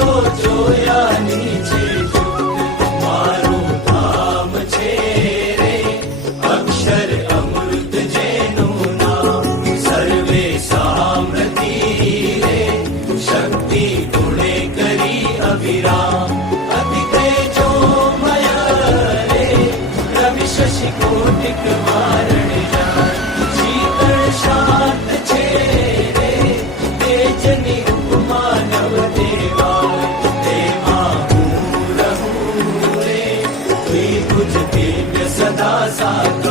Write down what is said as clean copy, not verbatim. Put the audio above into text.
તો જોયાની છે જુગ મારું ધામ છે રે અક્ષર અમૃત જેનું નામ સર્વે સામ્રતી રે શક્તિ ગુણે કરી અવિરામ અતિ તેજોમય રે રવિ શશિ કોટિક વારણ જાન શીતળ શાંત છે રે તેજની ઉપમા નવ દેવા તેમાં હું રહું રે દ્વિભુજ દિવ્ય સદા સાકાર